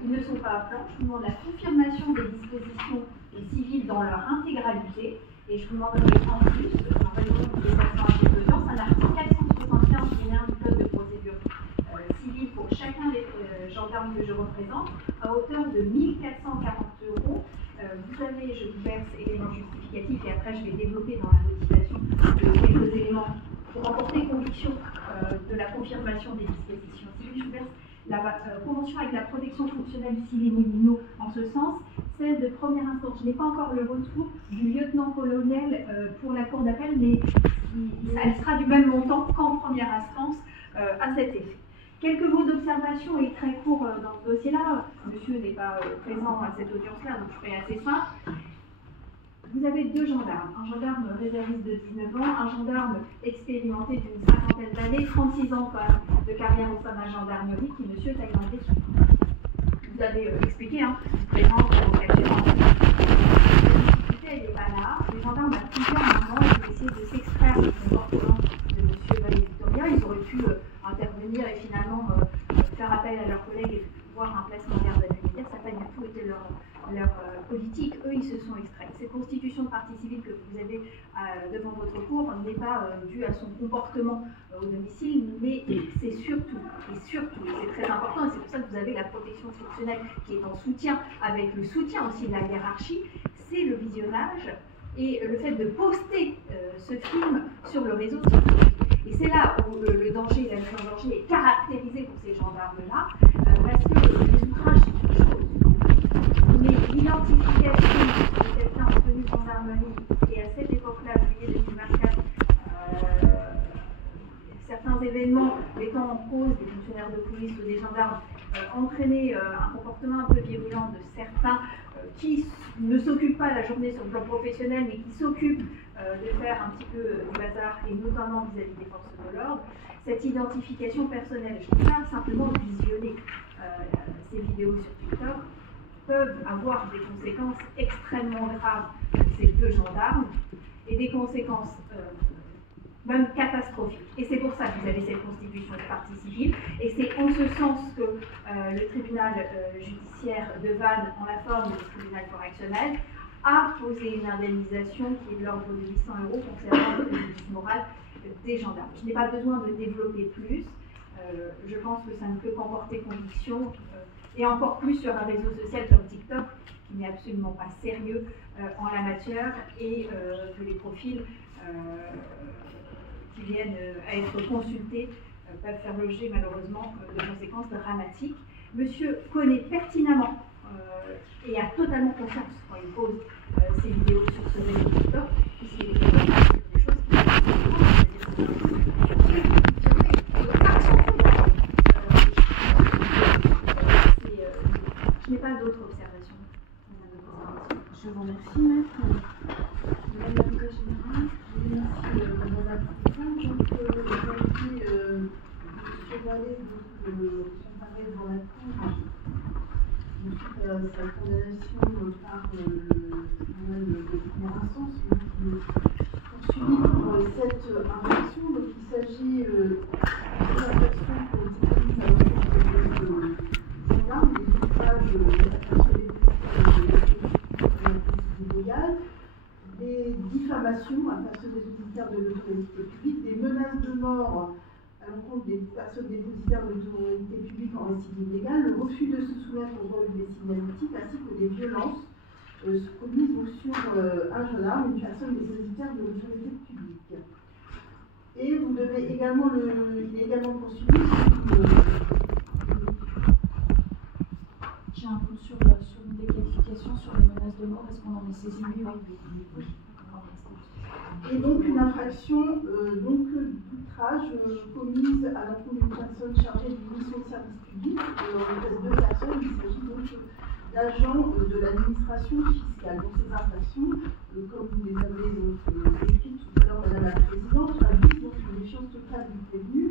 ils ne sont pas blancs. Je vous demande la confirmation des dispositions civiles dans leur intégralité. Et je vous demanderai en plus, en raison des actions d'audience, un article 475 du Code de procédure civile pour chacun des gendarmes que je représente, à hauteur de 1 440 €. Vous savez, je vous verse éléments justificatifs et après je vais développer dans la motivation quelques éléments pour emporter conviction de la confirmation des dispositions civiles. Je vous verse la convention avec la protection fonctionnelle du civil Moulineau en ce sens, celle de première instance. Je n'ai pas encore le retour du lieutenant-colonel pour la cour d'appel, mais elle sera du même montant qu'en première instance à cet effet. Quelques mots d'observation et très courts dans ce dossier-là. Monsieur n'est pas présent à cette audience-là, donc je ferai assez simple. Vous avez 2 gendarmes, un gendarme réserviste de 19 ans, un gendarme expérimenté d'une 50aine d'années, 36 ans quand même de carrière au sein de la gendarmerie, qui est monsieur Thaïlandais. Vous avez expliqué, hein, présence au capture. Elle n'est pas là. Les gendarmes, à plusieurs moments, ils ont essayé de s'extraire du comportement de monsieur Valéry Victoria. Ils auraient pu intervenir et finalement faire appel à leurs collègues et voir un placement en garde à vue immédiate. Ça n'a pas du tout été leur politique. Eux, ils se sont extraits. Cette constitution de partie civile que vous avez devant votre cour n'est pas due à son comportement au domicile, mais c'est surtout, et c'est très important, et c'est pour ça que vous avez la protection fonctionnelle qui est en soutien, avec le soutien aussi de la hiérarchie, c'est le visionnage et le fait de poster ce film sur le réseau TikTok. Et c'est là où le danger, la mise en danger est caractérisé pour ces gendarmes-là, parce que les outrages, c'est une chose. Mais l'identification de quelqu'un en tenue de gendarmerie, et à cette époque-là, juillet 2024, certains événements mettant en cause des fonctionnaires de police ou des gendarmes entraînaient un comportement un peu virulent de certains qui ne s'occupent pas la journée sur le plan professionnel, mais qui s'occupent de faire un petit peu du bazar, et notamment vis-à-vis des forces de l'ordre. Cette identification personnelle, je ne peux pas simplement visionner ces vidéos sur TikTok, peuvent avoir des conséquences extrêmement graves pour ces 2 gendarmes, et des conséquences même catastrophiques. Et c'est pour ça que vous avez cette constitution de partie civile, et c'est en ce sens que le tribunal judiciaire de Vannes, en la forme du tribunal correctionnel, a posé une indemnisation qui est de l'ordre de 800 € concernant le préjudice moral des gendarmes. Je n'ai pas besoin de développer plus. Je pense que ça ne peut qu'emporter conviction, et encore plus sur un réseau social comme TikTok, qui n'est absolument pas sérieux en la matière, et que les profils qui viennent à être consultés peuvent faire l'objet malheureusement de conséquences dramatiques. Monsieur connaît pertinemment et a totalement confiance quand il pose ses vidéos sur ce réseau TikTok, puisqu'il est capable de faire des choses je n'ai pas d'autres observations. Je vous remercie, maître. Madame l'avocat général, je vous remercie, madame la présidente. Donc, j'ai M. Vallée, son parler devant la cour, suite à sa condamnation par le tribunal de première instance, poursuivi pour cette infraction. Donc, il s'agit de l'infraction pour l'utilisation de gendarmes, des coupables de la des diffamations à personnes dépositaires de l'autorité publique, des menaces de mort à l'encontre des personnes dépositaires de l'autorité publique en récidive légale, le refus de se soumettre au rôle des signalétiques, ainsi que des violences commises sur un gendarme, une personne dépositaire de l'autorité publique. Et vous devez également il est également poursuivi. J'ai un doute sur une déqualification sur les menaces de mort. Est-ce qu'on en est saisi? Oui. Et donc une infraction d'outrage commise à l'encontre d'une personne chargée d'une mission de service public. On reste deux personnes. Il s'agit donc d'agents de l'administration fiscale. Donc ces infractions, comme vous les avez écrites tout à l'heure, Madame la Présidente, traduisent donc une défiance totale du prévenu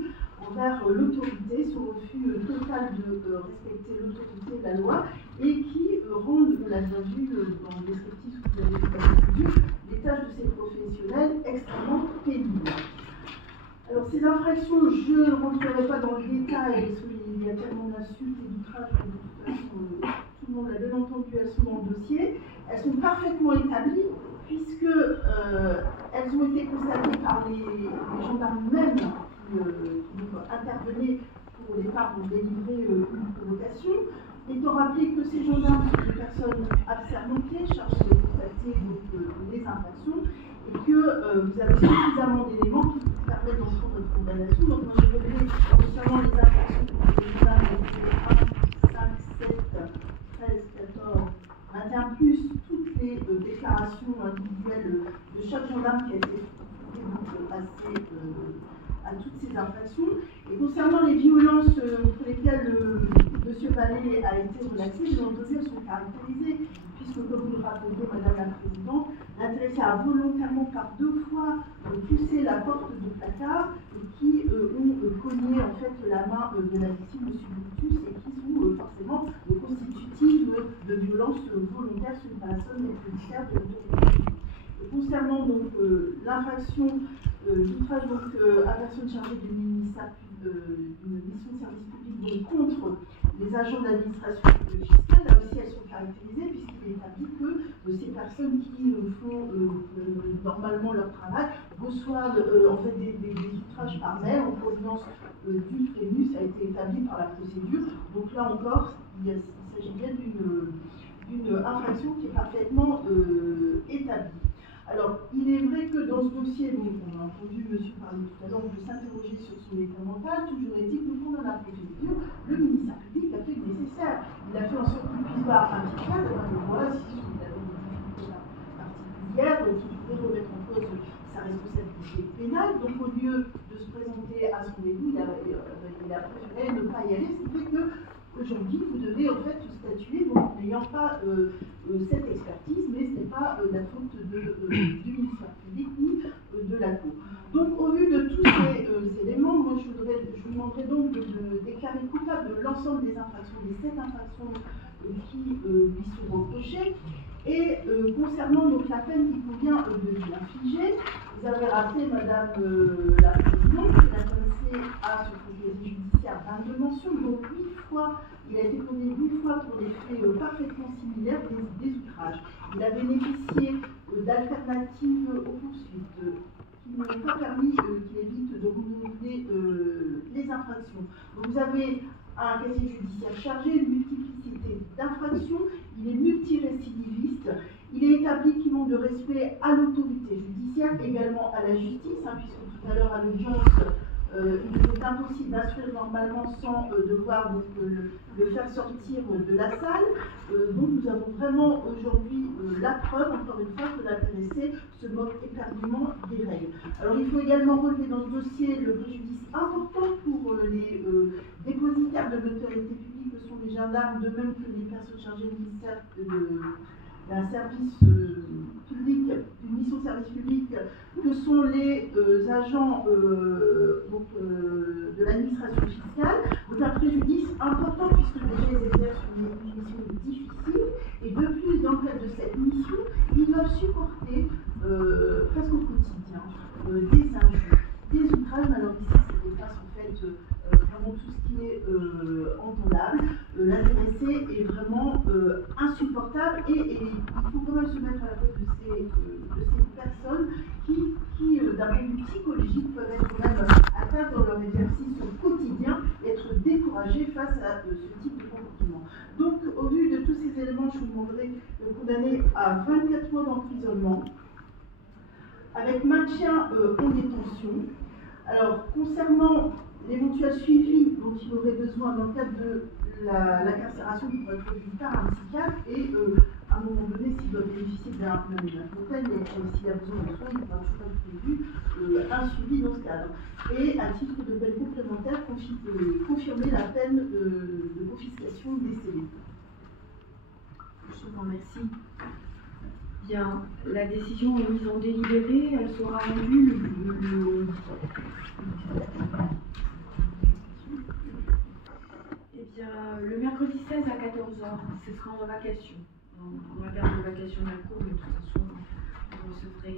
envers l'autorité, son refus total de respecter l'autorité de la loi, et qui rendent, on l'a bien vu dans le descriptif que vous avez vu, les tâches de ces professionnels extrêmement pénibles. Alors ces infractions, je ne rentrerai pas dans le détail, parce qu'il y a tellement d'insultes et d'outrages que de toute façon, tout le monde l'a bien entendu, elles sont dans le dossier. Elles sont parfaitement établies, puisque elles ont été constatées par les gendarmes eux-mêmes qui intervenaient pour au départ pour délivrer une provocation. Étant rappelé que ces gendarmes sont des personnes assermentées, chargées de constater les infractions, et que vous avez suffisamment d'éléments qui vous permettent d'en prendre votre condamnation. Donc moi j'ai relevé concernant les infractions pour les gendarmes 1, 5, 7, 13, 14, 21, plus toutes les déclarations individuelles de chaque gendarme qui a été passé à toutes ces infractions. Et concernant les violences pour lesquelles M. Vallée a été relaxé, les elles sont caractérisées, puisque, comme vous le rappeliez, Madame la Présidente, l'intéressé a volontairement par 2 fois poussé la porte de placard qui ont cogné en fait la main de la victime, M. Boutus, et qui sont forcément constitutives de violences volontaires sur une personne dépositaire de l'autorité. Concernant donc l'infraction d'outrage à personne chargée d'une mission de service public contre les agents de l'administration fiscale, là aussi elles sont caractérisées puisqu'il est établi que ces personnes qui font normalement leur travail reçoivent en fait des outrages par mail en provenance du prévenu. Ça a été établi par la procédure. Donc là encore, il s'agit bien d'une infraction qui est parfaitement établie. Alors, il est vrai que dans ce dossier, donc, on a entendu M. parler tout à l'heure, de s'interroger sur son état mental. Toujours est-il que pendant la procédure, le ministère public a fait le nécessaire. Il a fait en sorte qu'il puisse voir un petit cadre, voilà, si il avait des difficultés particulières, qu'il pouvait remettre en cause sa responsabilité pénale. Donc, au lieu de se présenter à son rendez-vous, il a préféré ne pas y aller, ce qui fait que aujourd'hui, vous devez en fait statuer donc, n'ayant pas cette expertise, mais ce n'est pas la faute du ministère public ni de la Cour. Donc, au vu de tous ces éléments, moi, je vous demanderai donc de déclarer coupable de l'ensemble des infractions, des 7 infractions qui lui sont reprochées. Et concernant donc la peine qu'il convient de lui infliger, vous avez rappelé, Madame la Présidente, que l'intéressé a sur son casier judiciaire 22 mentions, donc 8 fois, il a été condamné 8 fois pour des faits parfaitement similaires, des outrages. Il a bénéficié d'alternatives aux poursuites qui n'ont pas permis qu'il évite de renouveler les infractions. Donc vous avez un casier judiciaire chargé, une multiplicité d'infractions, il est multirécidiviste, il est établi qu'il manque de respect à l'autorité judiciaire, également à la justice, puisque tout à l'heure à l'audience, il est impossible d'instruire normalement sans devoir donc, le faire sortir de la salle. Donc nous avons vraiment aujourd'hui la preuve, encore une fois, que l'intéressé se moque éperdument des règles. Alors il faut également relever dans ce dossier le préjudice important pour les dépositaires de l'autorité publique que sont les gendarmes, de même que les personnes chargées du ministère d'un service public, d'une mission de service public, que sont les agents de l'administration fiscale. Donc un préjudice important puisque déjà ils exercent une mission difficile et de plus dans le cadre de cette mission, ils doivent supporter presque au quotidien des injures, des outrages. Alors ici c'est des places en fait vraiment tout ce qui est entendable. L'intéressé est vraiment insupportable et il faut quand même se mettre à la place de ces psychologiques peuvent être même atteints dans leur exercice quotidien et être découragés face à ce type de comportement. Donc, au vu de tous ces éléments, je vous demanderai de condamner à 24 mois d'emprisonnement avec maintien en détention. Alors, concernant l'éventuel suivi dont il aurait besoin dans le cadre de l'incarcération qui pourrait être vu par un psychiatre et à un moment donné, s'il doit bénéficier d'un hôtel, mais s'il a besoin de soins, il pourra toujours être prévu un suivi dans ce cadre. Et à titre de peine complémentaire, confirmer la peine de confiscation décédée. Je vous remercie. Bien, la décision est mise en délibéré, elle sera rendue Eh bien, le mercredi 16 à 14h, ce sera en vacation. On va faire une vacation d'un cours, mais de toute façon, on recevrait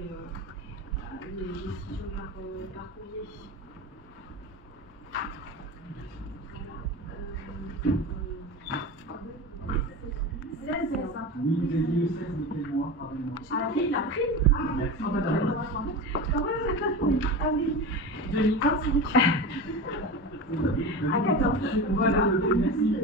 les décisions par courrier. Oui, vous avez dit le 16, mais quel mois? Pardonnez-moi. Avril, avril. Ah oui, 2025. À 14. Voilà, merci.